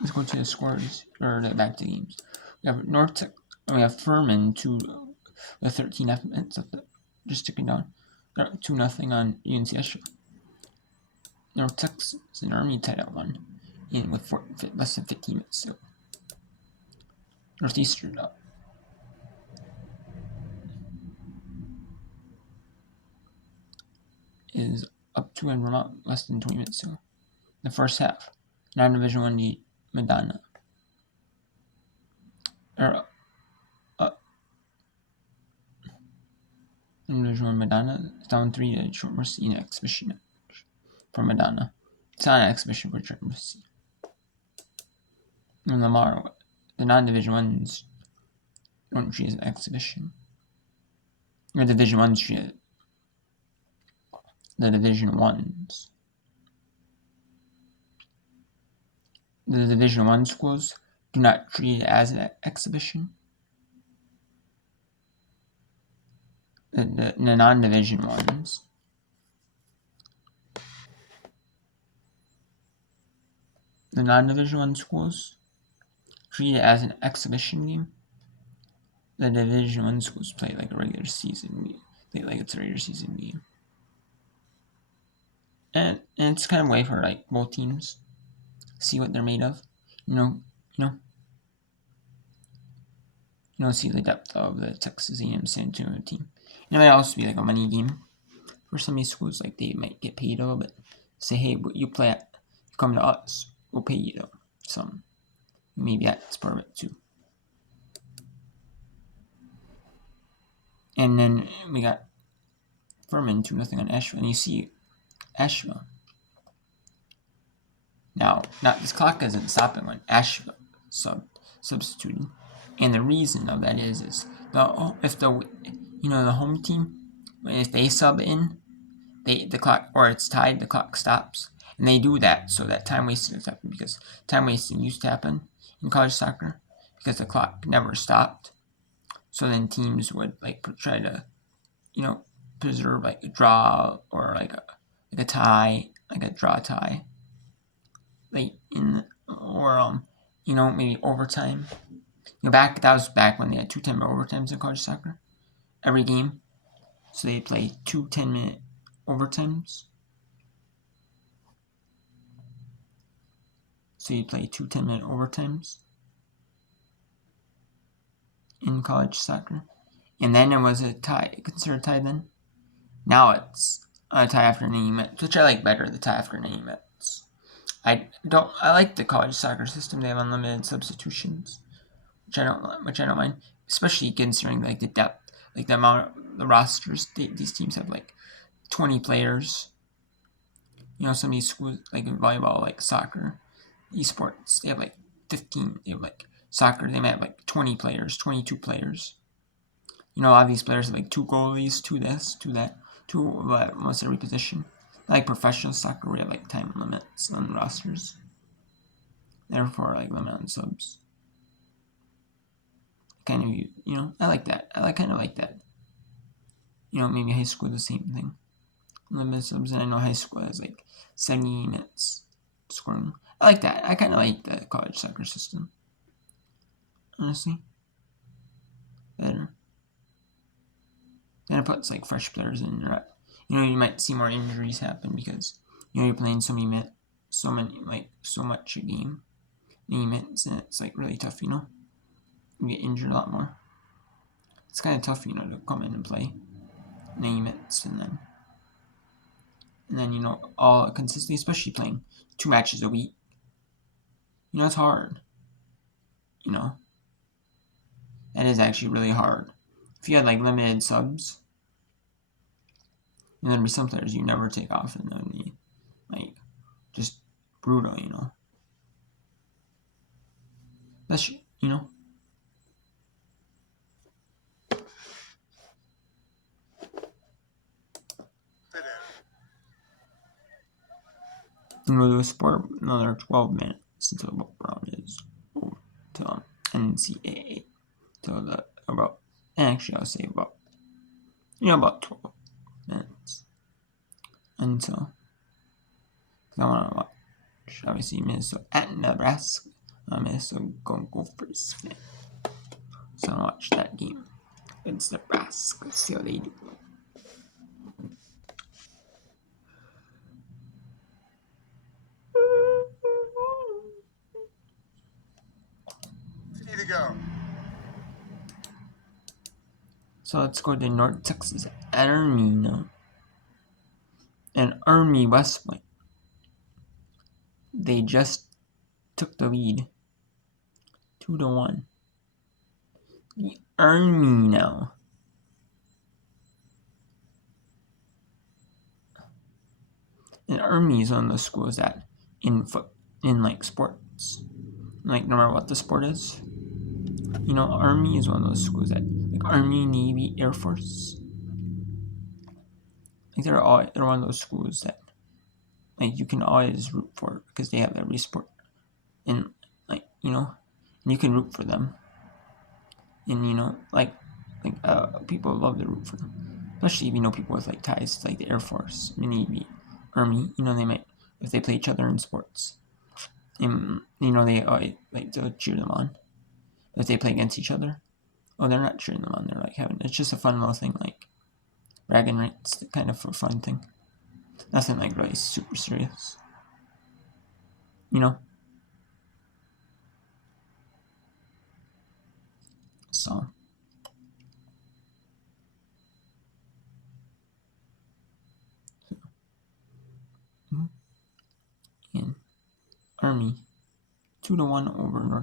let's go to the scores, or back to the games. We have North Tech, we have Furman with 13 minutes, just ticking down. 2-0 on UNCS. North Texas and Army tied at 1, in with less than 15 minutes. So Northeastern is up 2 in Vermont, less than 20 minutes. So the first half, non-Division 1 Madonna. Division 1 Madonna is down 3 to Short Mercy in an exhibition match for Madonna. It's not an exhibition for Short Mercy. And Lamar, the non-Division 1's don't treat as an exhibition. Or the Division 1's treat it. The Division 1's. The Division 1 schools do not treat it as an exhibition. The non-Division 1's. The non-Division 1 schools treat it as an exhibition game. The Division 1 schools play like a regular season game. Play like it's a regular season game. And it's kind of a way for like both teams see what they're made of. See the depth of the Texas A&M San Antonio team. And it might also be like a money game for some of these schools. Like they might get paid a little bit. Say, hey, you play at, you come to us, we'll pay you some. Maybe that's part of it too. And then we got Furman 2-0 on Asheville. And you see Asheville. Now this clock isn't stopping when Asheville substituting. And the reason of that is if the home team, if they sub in, the clock, or it's tied, the clock stops. And they do that so that time wasting is happening, because time wasting used to happen in college soccer because the clock never stopped. So then teams would like try to, preserve like a draw or like a tie, like a draw tie, like or maybe overtime. That was back when they had 2 10-minute overtimes in college soccer every game. So they play 2 10-minute overtimes. So you play 2 10-minute overtimes in college soccer. And then it was a tie, considered a tie then. Now it's a tie after 90 minutes, which I like better, the tie after 90 minutes. I like the college soccer system. They have unlimited substitutions, which I don't mind, especially considering like the depth, like the amount of the rosters. These teams have like 20 players. Some of these schools, like in volleyball, like soccer, esports, they have like 15. They have like soccer, they might have like 20 players, 22 players. A lot of these players have like 2 goalies, 2 this, 2 that, 2 almost every position. Like professional soccer, we have like time limits on rosters. Therefore, like limit on subs. Kind of, I like that. I kind of like that. Maybe high school the same thing. Limited subs, and I know high school has like 70 minutes scoring. I like that. I kind of like the college soccer system. Honestly, better. Then it puts like fresh players in. You might see more injuries happen because you're playing so much a game, 80 minutes, and it's like really tough. You get injured a lot more. It's kind of tough, to come in and play 90 minutes and then all consistently, especially playing 2 matches a week. It's hard. That is actually really hard. If you had like limited subs, and there'd be some players you never take off, and then be like just brutal, That's We'll do a sport another 12 minutes until the round is over to NCAA. I'll say about 12 minutes until, because I want to watch obviously Minnesota at Nebraska. I'm also going to go first. So I'll watch that game against Nebraska. Let's see how they do. Ready to go. So let's go to North Texas Army now. And Army West Point. They just took the lead 2-1. The Army now. And Army is one of those schools that in like sports, like no matter what the sport is, you know, Army is one of those schools that like Army, Navy, Air Force. Like they're one of those schools that like you can always root for because they have every sport, and like you know, and you can root for them, and you know people love to root for them, especially if you know people with like ties to like the Air Force, Navy, Army. You know they might if they play each other in sports, and you know they always like to cheer them on if they play against each other. Oh, they're not cheering them on. They're like having it's just a fun little thing, like bragging rights, kind of a fun thing. Nothing like really super serious, you know. So in Army 2-1 over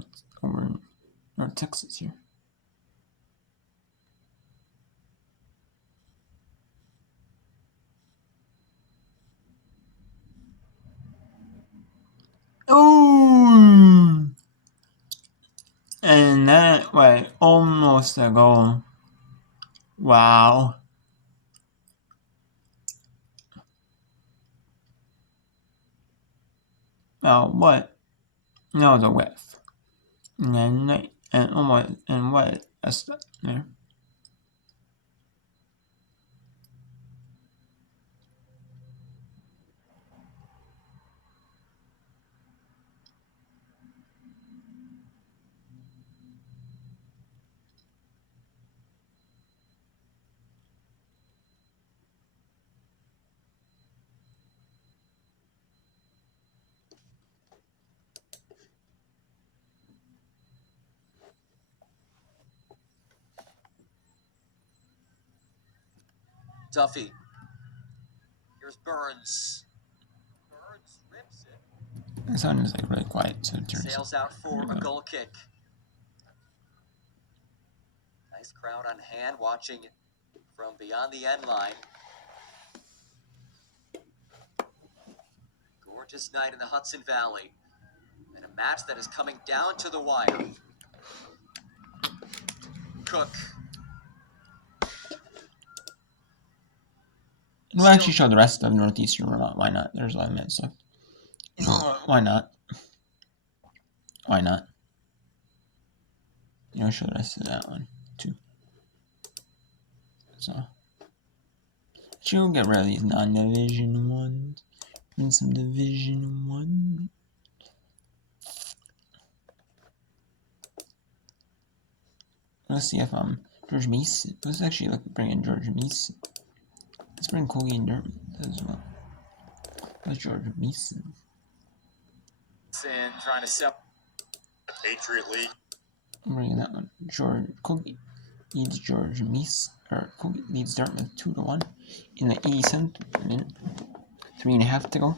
North Texas here. Oh, and that was almost a goal. Wow. Oh, what? No, the whiff. And what a step there. Duffy. Here's Burns. Burns rips it. The sound is like really quiet, so it turns Sails out for really a goal kick. Nice crowd on hand watching from beyond the end line. Gorgeous night in the Hudson Valley. And a match that is coming down to the wire. Cook. We'll actually show the rest of Northeastern Vermont. Why not? There's a lot of mad stuff. Why not? Why not? You know, show the rest of that one too. So she'll get rid of these non-division ones. And some division one. Let's see if George Mason. Let's actually bring in George Mason. Let's bring Coley and Dermott as well. That's George Mason. And trying to sell the Patriot League. I'm bringing that one. George Coley leads George Mason, or Coley leads Dartmouth 2-1 in the 87th minute. 3.5 to go.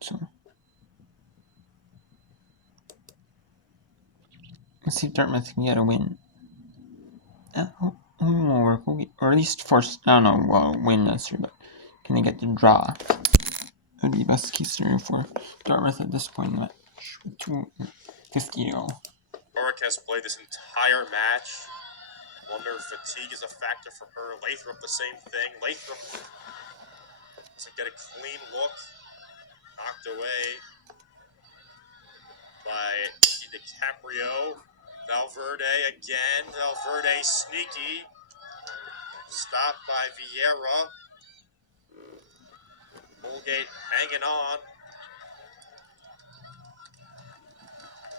So let's see if Dartmouth can get a win. Or at least force, I don't know, well, win this year, but can they get the draw? That would be best case scenario for Dartmouth at this point in the match with 2:50 to go. Oric has played this entire match. Wonder if fatigue is a factor for her. Lathrop, the same thing. Lathrop doesn't get a clean look. Knocked away. by DiCaprio. Valverde again. Valverde sneaky. Stopped by Vieira. Colgate hanging on.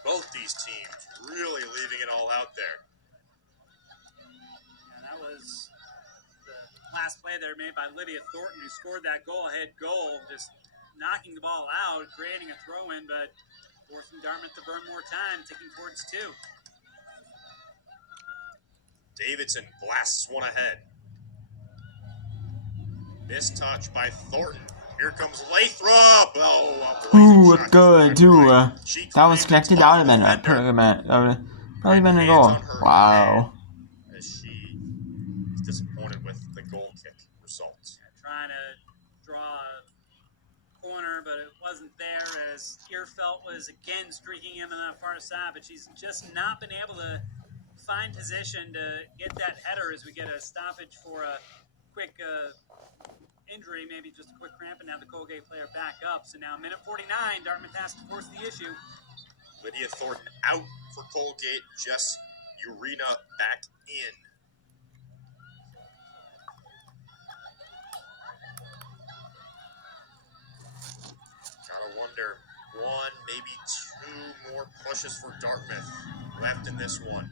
Both these teams really leaving it all out there. Yeah, that was the last play there made by Lydia Thornton, who scored that goal-ahead goal, just knocking the ball out, creating a throw-in, but forcing Dartmouth to burn more time, ticking towards 2. Davidson blasts one ahead. Missed touch by Thornton. Here comes Lathrop. Oh, a blazing shot. Good too. Right. That was connected. That would have been a probably been a goal. Wow. As she is disappointed with the goal kick result. Yeah, trying to draw a corner, but it wasn't there as Earfelt was again streaking him on that far side, but she's just not been able to find position to get that header as we get a stoppage for a quick injury, maybe just a quick cramp, and now the Colgate player back up. So now minute 49, Dartmouth has to force the issue. Lydia Thornton out for Colgate. Jess Urena back in. Gotta wonder, one, maybe 2 more pushes for Dartmouth left in this one.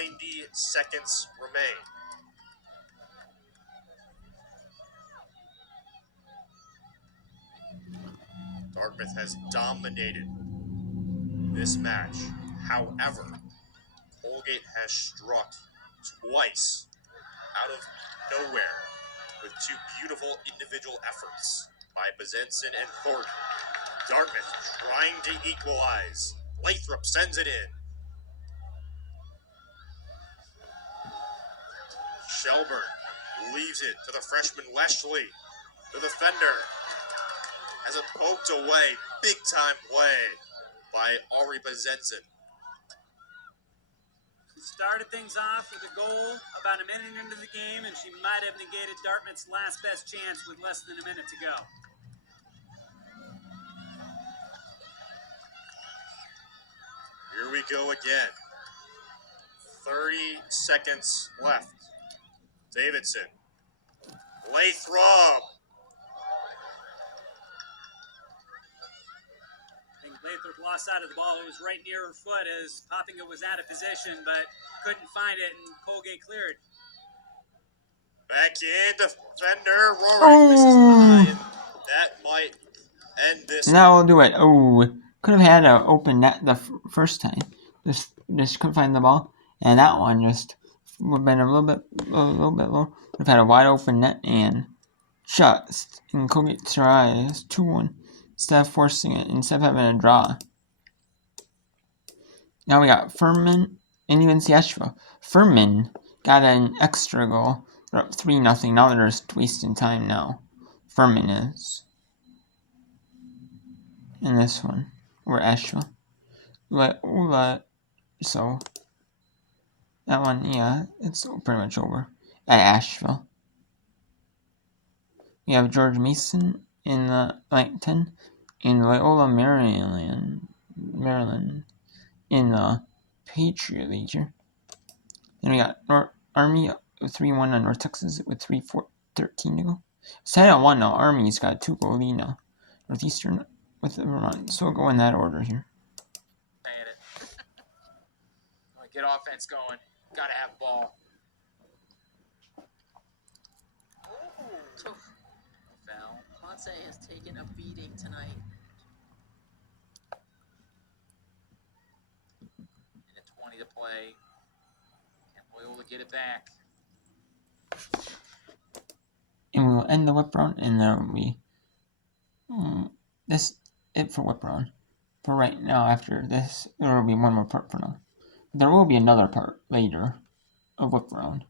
90 seconds remain. Dartmouth has dominated this match. However, Colgate has struck twice out of nowhere with 2 beautiful individual efforts by Bezenson and Thornton. Dartmouth trying to equalize. Lathrop sends it in. Shelburne leaves it to the freshman Leshley. The defender has it poked away. Big time play by Ari Bezenson. Started things off with a goal about a minute into the game, and she might have negated Dartmouth's last best chance with less than a minute to go. Here we go again. 30 seconds left. Davidson. Lathrop. I think Lathrop lost sight of the ball. It was right near her foot as Poppinga was out of position, but couldn't find it, and Colgate cleared. Back in, defender. Rory misses high, and that might end this. Now we'll do it. Could have had an open net the first time. Just couldn't find the ball, and that one just would have been a little bit low. Would have had a wide open net and shot in Colgate's eyes 2-1 instead of forcing it, instead of having a draw. Now we got Furman and UNC Asheville. Furman got an extra goal. They're up 3-0. Now they're just wasting time now. Furman is. In this one. Or Asheville. So that one, yeah, it's pretty much over. At Asheville. We have George Mason in the 10 and Loyola Maryland in the Patriot League here. Then we got Army 3-1 on North Texas with 3-13 to go. 10-1 now. Army's got 2-goal lead now. Northeastern with Vermont. So we'll go in that order here. Get offense going. Gotta have ball. Foul. Ponce has taken a beating tonight. Minute 20 to play. And Loyola get it back. And we will end the whip round, and there will be this it for whip round. For right now, after this, there will be one more part for now. There will be another part later of whip round.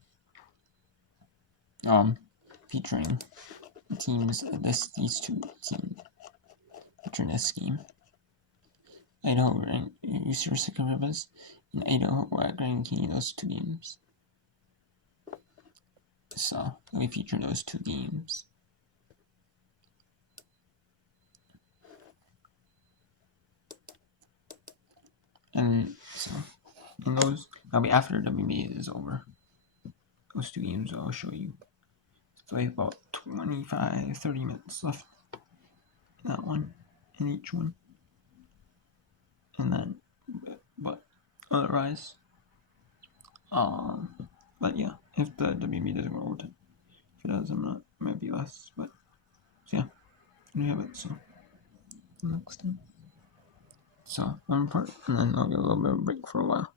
Featuring teams these 2 teams featuring this game. Idaho and UC Second Rivers and Idaho at Grand Canyon, those 2 games. So we feature those 2 games. And so, in those, that'll be after WBA is over. Those 2 games I'll show you. So I have about 25, 30 minutes left. That one, in each one. And then, but otherwise, but yeah, if the WB doesn't go over, if it does, it might be less, but, so yeah, we have it, so, next time. So, one part, and then I'll get a little bit of a break for a while.